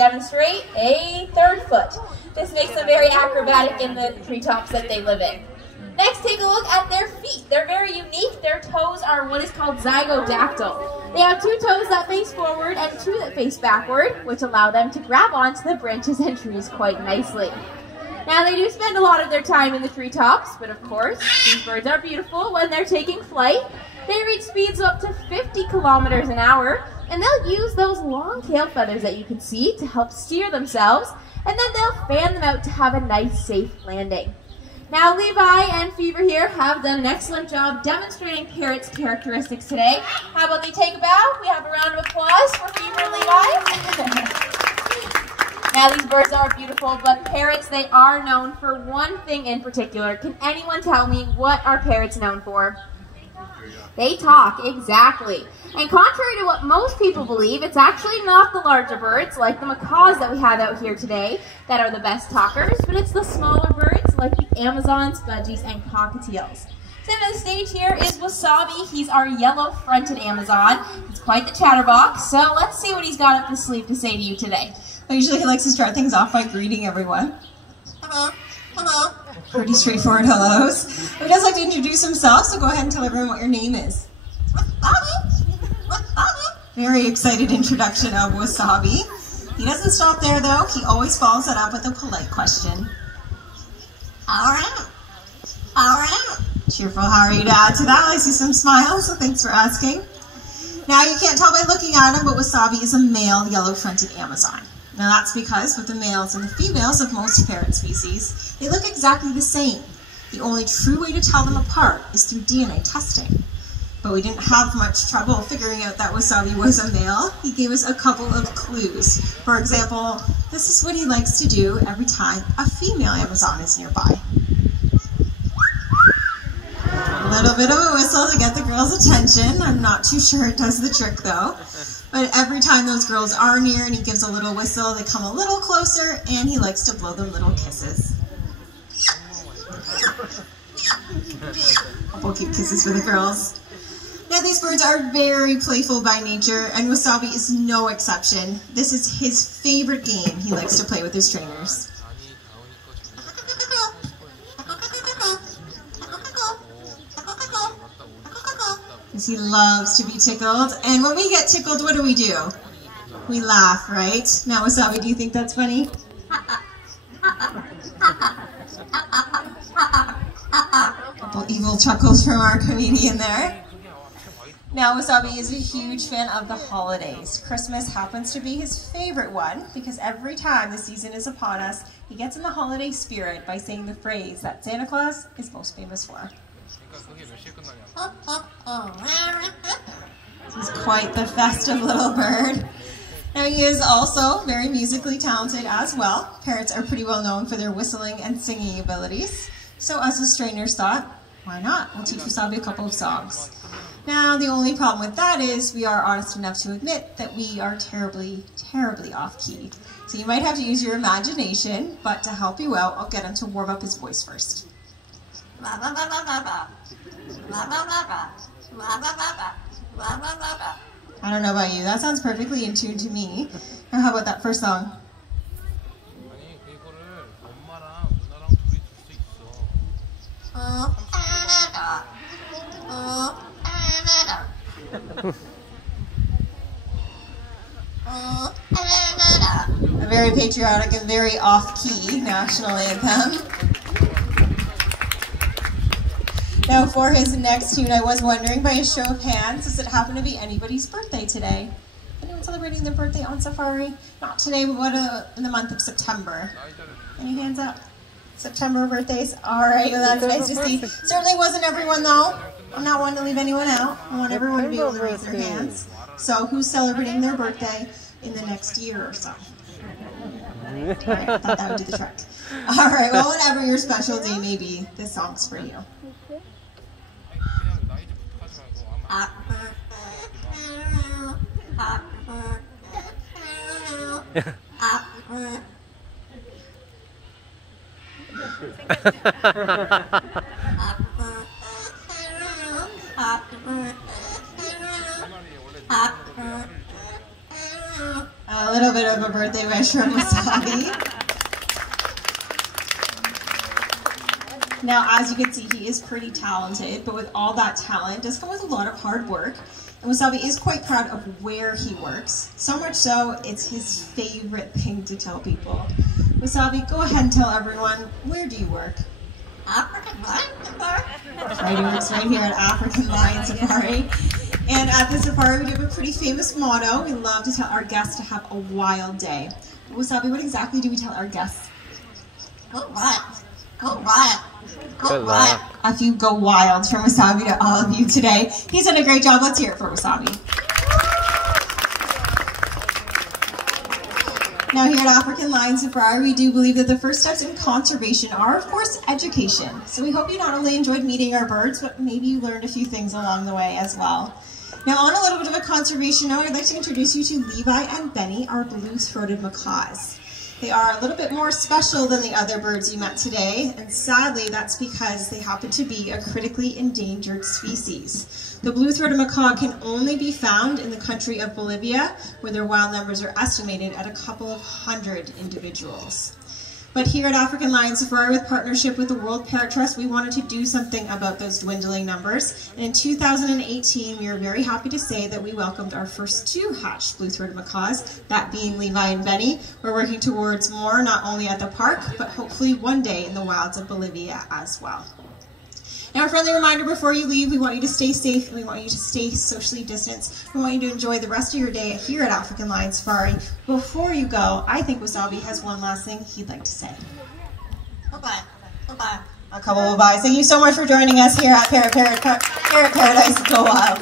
Demonstrate a third foot. This makes them very acrobatic in the treetops that they live in. Next, take a look at their feet. They're very unique. Their toes are what is called zygodactyl. They have 2 toes that face forward and 2 that face backward, which allow them to grab onto the branches and trees quite nicely. Now, they do spend a lot of their time in the treetops, but of course, these birds are beautiful when they're taking flight. They reach speeds up to 50 kilometers an hour, and they'll use those long tail feathers that you can see to help steer themselves, and then they'll fan them out to have a nice, safe landing. Now, Levi and Fever here have done an excellent job demonstrating parrots' characteristics today. How about they take a bow? We have a round of applause for Fever and Levi. Now, these birds are beautiful, but parrots, they are known for one thing in particular. Can anyone tell me what are parrots known for? They talk, exactly. And contrary to what most people believe, it's actually not the larger birds, like the macaws that we have out here today, that are the best talkers, but it's the smaller birds, like the Amazons, budgies, and cockatiels. Sitting on the stage here is Wasabi. He's our yellow-fronted Amazon. He's quite the chatterbox, so let's see what he's got up his sleeve to say to you today. Well, usually he likes to start things off by greeting everyone. Hello, hello. Pretty straightforward hellos. He does like to introduce himself, so go ahead and tell everyone what your name is. Very excited introduction of Wasabi. He doesn't stop there though, he always follows it up with a polite question. Alright. Alright. Cheerful, how are you to add to that? I see some smiles, so thanks for asking. Now you can't tell by looking at him, but Wasabi is a male yellow-fronted Amazon. Now that's because with the males and the females of most parrot species, they look exactly the same. The only true way to tell them apart is through DNA testing. But we didn't have much trouble figuring out that Wasabi was a male. He gave us a couple of clues. For example, this is what he likes to do every time a female Amazon is nearby. A little bit of a whistle to get the girls' attention. I'm not too sure it does the trick though. But every time those girls are near and he gives a little whistle, they come a little closer and he likes to blow them little kisses. Couple cute kisses for the girls. Now these birds are very playful by nature and Wasabi is no exception. This is his favorite game he likes to play with his trainers. Because he loves to be tickled. And when we get tickled, what do? We laugh, right? Now, Wasabi, do you think that's funny? Couple evil chuckles from our comedian there. Now, Wasabi is a huge fan of the holidays. Christmas happens to be his favorite one because every time the season is upon us, he gets in the holiday spirit by saying the phrase that Santa Claus is most famous for. He's quite the festive little bird. Now he is also very musically talented as well. Parrots are pretty well known for their whistling and singing abilities. So us as trainers thought, why not? We'll teach Wasabi a couple of songs. Now the only problem with that is we are honest enough to admit that we are terribly, terribly off-key. So you might have to use your imagination, but to help you out, I'll get him to warm up his voice first. I don't know about you, that sounds perfectly in tune to me. Now how about that first song? A very patriotic and very off-key national anthem. Now for his next tune, I was wondering by a show of hands, does it happen to be anybody's birthday today? Anyone celebrating their birthday on safari? Not today, but what in the month of September? Any hands up? September birthdays? Alright, well that's nice to see. Certainly wasn't everyone though. I'm not wanting to leave anyone out. I want everyone to be able to raise their hands. So who's celebrating their birthday in the next year or so? I thought that would do the trick. Alright, well whatever your special day may be, this song's for you. A little bit of a birthday wish from Wasabi. Now, as you can see, he is pretty talented, but with all that talent does come with a lot of hard work. And Wasabi is quite proud of where he works. So much so, it's his favorite thing to tell people. Wasabi, go ahead and tell everyone, where do you work? African Lion Safari. Right, he works right here at African Lion Safari. And at the safari, we do have a pretty famous motto. We love to tell our guests to have a wild day. Wasabi, what exactly do we tell our guests? Go wild. Go wild. Go wild. A few go wilds from Wasabi to all of you today. He's done a great job. Let's hear it for Wasabi. Now here at African Lion Safari, we do believe that the first steps in conservation are, of course, education. So we hope you not only enjoyed meeting our birds, but maybe you learned a few things along the way as well. Now on a little bit of a conservation note, I'd like to introduce you to Levi and Benny, our blue-throated macaws. They are a little bit more special than the other birds you met today, and sadly that's because they happen to be a critically endangered species. The blue-throated macaw can only be found in the country of Bolivia, where their wild numbers are estimated at a couple of hundred individuals. But here at African Lion Safari, with partnership with the World Parrot Trust, we wanted to do something about those dwindling numbers. And in 2018, we are very happy to say that we welcomed our first 2 hatched blue-throated macaws, that being Levi and Benny. We're working towards more, not only at the park, but hopefully one day in the wilds of Bolivia as well. Now, a friendly reminder before you leave, we want you to stay safe and we want you to stay socially distanced. We want you to enjoy the rest of your day here at African Lion Safari. Before you go, I think Wasabi has one last thing he'd like to say. Bye-bye. Bye-bye. A couple of byes. Thank you so much for joining us here at Parrot Paradise. Go Wild.